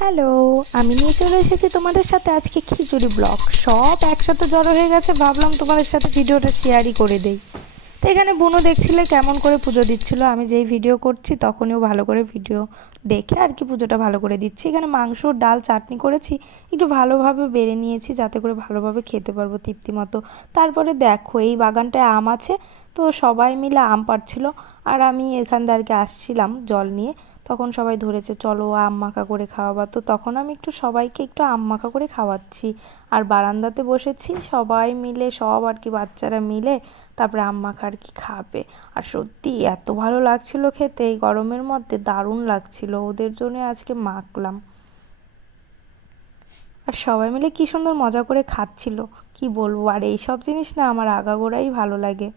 Hello, আমি নিয়ে চলে এসেছি তোমাদের সাথে আজকে খিচুড়ি ব্লগ। সব একসাথে জড়ো হয়ে গেছে, ভাবলাম তোমাদের সাথে ভিডিওটা শেয়ারই করে দেই। তো এখানে বুনো দেখছিলে কেমন করে পুজো দিচ্ছিল, আমি যেই ভিডিও করছি তখনও ভালো করে ভিডিও দেখে আর কি পুজোটা ভালো করে দিচ্ছি। এখানে মাংস, ডাল, চাটনি করেছি, একটু ভালোভাবে বেড়ে নিয়েছি যাতে করে ভালোভাবে খেতে পারব তৃপ্তি মতো তারপরে দেখো, এই বাগানটায় আম আছে, তো সবাই মিলে আম পাড়ছিল, আর আমি এখান দিয়ে আর কি আসছিলাম জল নিয়ে। তখন সবাই ধরেছে, চলো আম মাখা করে খাওয়াবা। তো তখন আমি একটু সবাইকে একটু আম মাখা করে খাওয়াচ্ছি। আর বারান্দাতে বসেছি, সবাই মিলে, সব আর কি বাচ্চারা মিলে তারপরে আম মাখা আর কি খাবে। আর সত্যি এত ভালো লাগছিল খেতে, এই গরমের মধ্যে দারুণ লাগছিল, ওদের জন্য আজকে মাখলাম। আর সবাই মিলে কি সুন্দর মজা করে খাচ্ছিল, কি বলব? আর এই সব জিনিস না আমার আগাগোড়াই ভালো লাগে।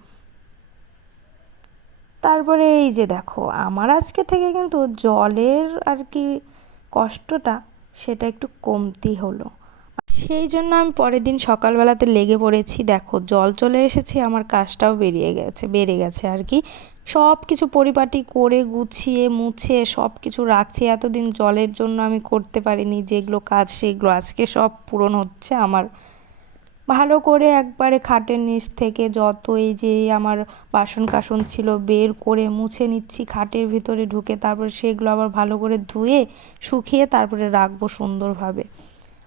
তারপরে এই যে দেখো, আমার আজকে থেকে কিন্তু জলের আর কি কষ্টটা সেটা একটু কমতি হলো। সেই জন্য আমি পরের দিন সকালবেলাতে লেগে পড়েছি। দেখো, জল চলে এসেছে, আমার কাজটাও বেরিয়ে গেছে, বেড়ে গেছে আর কি। সব কিছু পরিপাটি করে গুছিয়ে, মুছে সব কিছু রাখছি। এতদিন জলের জন্য আমি করতে পারিনি। যেগুলো কাজ, সেগুলো আজকে সব পূরণ হচ্ছে আমার ভালো করে একবারে খাটের নিচ থেকে যত এই যে আমার বাসন কাসন ছিল বের করে মুছে নিচ্ছি খাটের ভিতরে ঢুকে, তারপরে সেগুলো আবার ভালো করে ধুয়ে, শুকিয়ে তারপরে রাখব সুন্দরভাবে।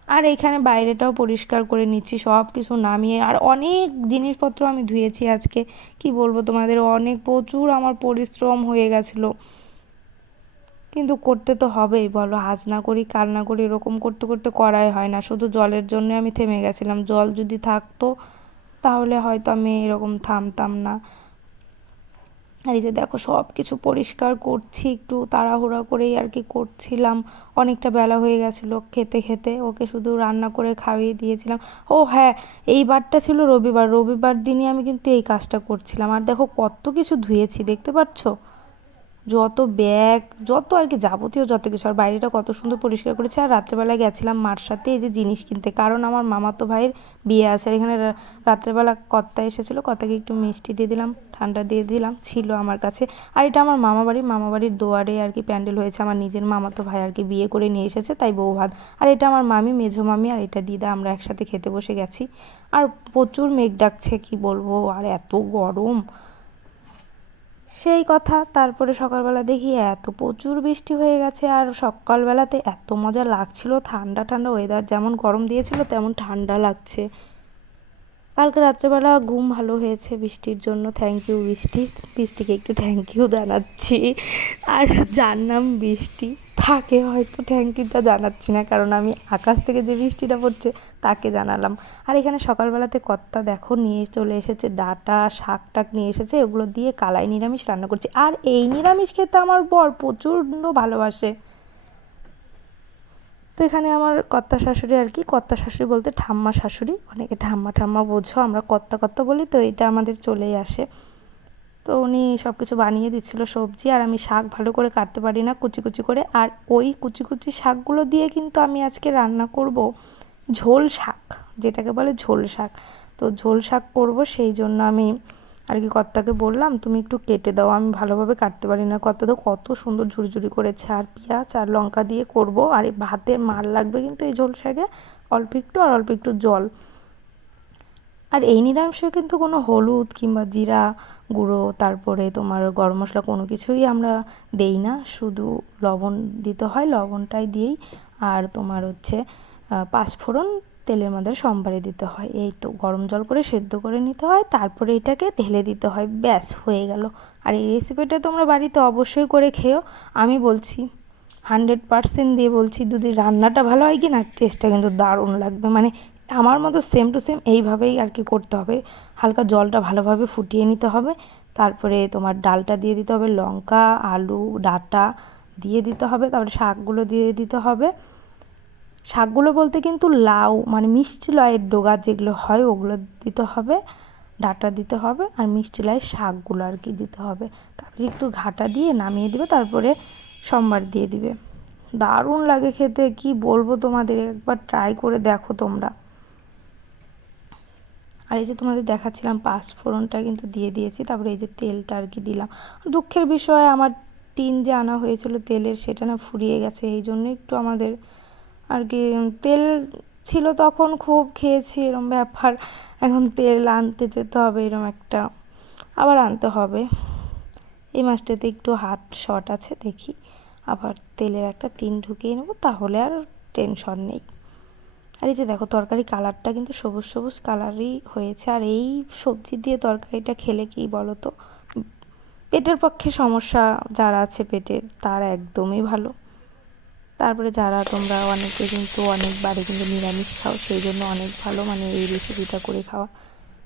আর এখানে বাইরেটাও পরিষ্কার করে নিচ্ছি, সব কিছু নামিয়ে। আর অনেক জিনিসপত্র আমি ধুয়েছি আজকে। কি বলব তোমাদের? অনেক প্রচুর আমার পরিশ্রম হয়ে গেছিল। কিন্তু করতে তো হবেই, বলো। আজ না করি, কাল না করি, এরকম করতে করতে করাই হয় না। শুধু জলের জন্য আমি থেমে গেছিলাম। জল যদি থাকতো, তাহলে হয়তো আমি এরকম থামতাম না। আর এই যে দেখো সব কিছু পরিষ্কার করছি, একটু তাড়াহুড়া করেই আর কি করছিলাম। অনেকটা বেলা হয়ে গেছিল খেতে খেতে। ওকে শুধু রান্না করে খাইয়ে দিয়েছিলাম। ও হ্যাঁ এই বারটা ছিল রবিবার। রবিবার দিনই আমি কিন্তু এই কাজটা করছিলাম। আর দেখো কত কিছু ধুয়েছি, দেখতে পাচ্ছ? যত ব্যাগ, যত আর কি যাবতীয় যত কিছু, আর বাইরেটা কত সুন্দর পরিষ্কার করেছে। আর রাত্রেবেলায় গেছিলাম মার সাথে এই যে জিনিস কিনতে, কারণ আমার মামাতো ভাইয়ের বিয়ে আছে। আর এখানে রাত্রেবেলা কর্তা এসেছিল, কর্তাকে একটু মিষ্টি দিয়ে দিলাম, ঠান্ডা দিয়ে দিলাম, ছিল আমার কাছে। আর এটা আমার মামা বাড়ি মামা বাড়ির দোয়ারে আর কি প্যান্ডেল হয়েছে। আমার নিজের মামাতো ভাই আর কি বিয়ে করে নিয়ে এসেছে, তাই বউ ভাত। আর এটা আমার মামি, মেঝো মামি, আর এটা দিদা, আমরা একসাথে খেতে বসে গেছি। আর প্রচুর মেঘ ডাকছে, কি বলব, আর এত গরম। সেই কথা। তারপরে সকালবেলা দেখি এত প্রচুর বৃষ্টি হয়ে গেছে আর সকালবেলাতে এত মজা লাগছিল। ঠান্ডা ঠান্ডা ওয়েদার যেমন গরম দিয়েছিল তেমন ঠান্ডা লাগছে। কালকে রাত্রেবেলা ঘুম ভালো হয়েছে বৃষ্টির জন্য। থ্যাংক ইউ বৃষ্টি। বৃষ্টিকে একটু থ্যাংক ইউ জানাচ্ছি। আর যার নাম বৃষ্টি, তাকে হয়তো থ্যাংক ইউটা জানাচ্ছি না, কারণ আমি আকাশ থেকে যে বৃষ্টিটা পড়ছে, তাকে জানালাম। আর এখানে সকালবেলাতে কর্তা দেখো নিয়ে চলে এসেছে, ডাটা শাক টাক নিয়ে এসেছে ওগুলো দিয়ে কালাই নিরামিষ রান্না করছি। আর এই নিরামিষ খেতে আমার বর প্রচণ্ড ভালোবাসে। তো এখানে আমার কর্তা শাশুড়ি আর কি। কর্তা শাশুড়ি বলতে ঠাম্মা শাশুড়ি। অনেকে ঠাম্মা ঠাম্মা বোঝো, আমরা কর্তা কর্তা বলি, তো এটা আমাদের চলেই আসে। তো উনি সব কিছু বানিয়ে দিচ্ছিল সবজি, আর আমি শাক ভালো করে কাটতে পারি না কুচি কুচি করে। আর ওই কুচি কুচি শাকগুলো দিয়ে কিন্তু আমি আজকে রান্না করব ঝোল শাক, যেটাকে বলে ঝোল শাক। তো ঝোল শাক করব, সেই জন্য আমি আর কি কর্তাকে বললাম, তুমি একটু কেটে দাও, আমি ভালোভাবে কাটতে পারি না। কর্তা তো কত সুন্দর ঝুরঝুরি করেছে, আর পেঁয়াজ আর লঙ্কা দিয়ে করব। আর এই ভাতে মার লাগবে কিন্তু এই ঝোল শাকে অল্প একটু আর অল্প একটু জল। আর এই নিরামিষে কিন্তু কোনো হলুদ কিংবা জিরা গুঁড়ো, তারপরে তোমার গরম মশলা কোনো কিছুই আমরা দেই না। শুধু লবণ দিতে হয়, লবণটাই দিয়েই। আর তোমার হচ্ছে পাঁচফোড়ন তেলের মধ্যে সম্বারে দিতে হয়। এই তো গরম জল করে সেদ্ধ করে নিতে হয়, তারপরে এটাকে ঢেলে দিতে হয়। ব্যাস, হয়ে গেল। আর এই রেসিপিটা তোমরা বাড়িতে অবশ্যই করে খেও। আমি বলছি হান্ড্রেড পারসেন্ট দিয়ে বলছি, যদি রান্নাটা ভালো হয় কি না টেস্টটা কিন্তু দারুণ লাগবে। মানে আমার মতো সেম টু সেম এইভাবেই আর কি করতে হবে। হালকা জলটা ভালোভাবে ফুটিয়ে নিতে হবে। তারপরে তোমার ডালটা দিয়ে দিতে হবে, লঙ্কা, আলু, ডাঁটা দিয়ে দিতে হবে। তারপরে শাকগুলো দিয়ে দিতে হবে। শাকগুলো বলতে কিন্তু লাউ মানে মিষ্টি লাউয়ের ডোগা যেগুলো হয় ওগুলো দিতে হবে, ডাঁটা দিতে হবে, আর মিষ্টি লাউয়ের শাকগুলো আর কি দিতে হবে। তারপরে একটু ঘাটা দিয়ে নামিয়ে দিবে, তারপরে সোমবার দিয়ে দিবে। দারুণ লাগে খেতে, কি বলব তোমাদের? একবার ট্রাই করে দেখো তোমরা। আর এই যে তোমাদের দেখাচ্ছিলাম পাঁচফোড়নটা কিন্তু দিয়ে দিয়েছি, তারপরে এই যে তেলটা আর কি দিলাম। দুঃখের বিষয়, আমার টিন যে আনা হয়েছিল তেলের, সেটা না ফুরিয়ে গেছে, এই জন্য একটু আমাদের আর কি, তেল ছিল তখন খুব খেয়েছি, এরম ব্যাপার। এখন তেল আনতে যেতে হবে, এরম একটা। আবার আনতে হবে। এই মাসটাতে একটু হাত শর্ট আছে, দেখি। আবার তেলের একটা টিন ঢুকিয়ে নেব, তাহলে আর টেনশন নেই। আর এই যে দেখো, তরকারি কালারটা কিন্তু সবুজ সবুজ কালারই হয়েছে। আর এই সবজি দিয়ে তরকারিটা খেলে কি বলো তো পেটের পক্ষে সমস্যা যারা আছে পেটের, তার একদমই ভালো। তারপরে যারা তোমরা অনেকে কিন্তু অনেকবারে কিন্তু নিরামিষ খাও, সেই জন্য অনেক ভালো মানে এই রেসিপিটা করে খাওয়া।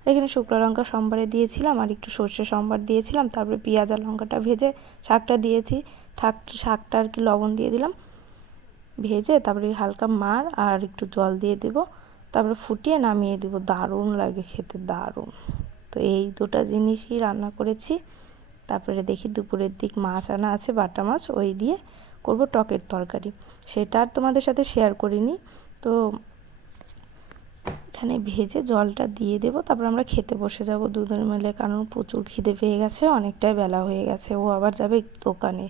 এখানে শুকনো লঙ্কা সম্বারে দিয়েছিলাম আর একটু সর্ষে সম্বার দিয়েছিলাম, তারপরে পেঁয়াজ আর লঙ্কাটা ভেজে শাকটা দিয়েছি। শাক, শাকটা আর কি লবণ দিয়ে দিলাম। ভেজে তারপরে হালকা মার আর একটু জল দিয়ে দেবো। তারপরে ফুটিয়ে নামিয়ে দেবো। দারুণ লাগে খেতে, দারুণ। তো এই দুটো জিনিসই রান্না করেছি। তারপরে দেখি দুপুরের দিক মাছ আনা আছে, বাটা মাছ, ওই দিয়ে করব টকের তরকারি। সেটা আর তোমাদের সাথে শেয়ার করিনি। তো এখানে ভেজে জলটা দিয়ে দেবো, তারপর আমরা খেতে বসে যাব দুধের মেলে, কারণ প্রচুর খিদে পেয়ে গেছে, অনেকটাই বেলা হয়ে গেছে। ও আবার যাবে দোকানে।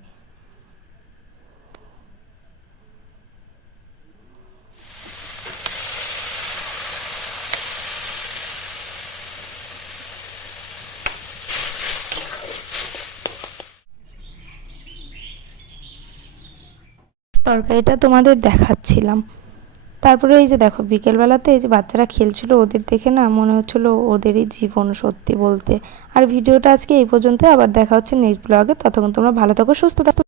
তরকারিটা তোমাদের দেখাচ্ছিলাম। তারপরে এই যে দেখো, বিকেলবেলাতে এই যে বাচ্চারা খেলছিল, ওদের দেখে না মনে হচ্ছিল ওদেরই জীবন সত্যি বলতে। আর ভিডিওটা আজকে এই পর্যন্ত আবার দেখা হচ্ছে নেক্সট ব্লগে ততক্ষণ তোমরা ভালো থাকো, সুস্থ থাকো।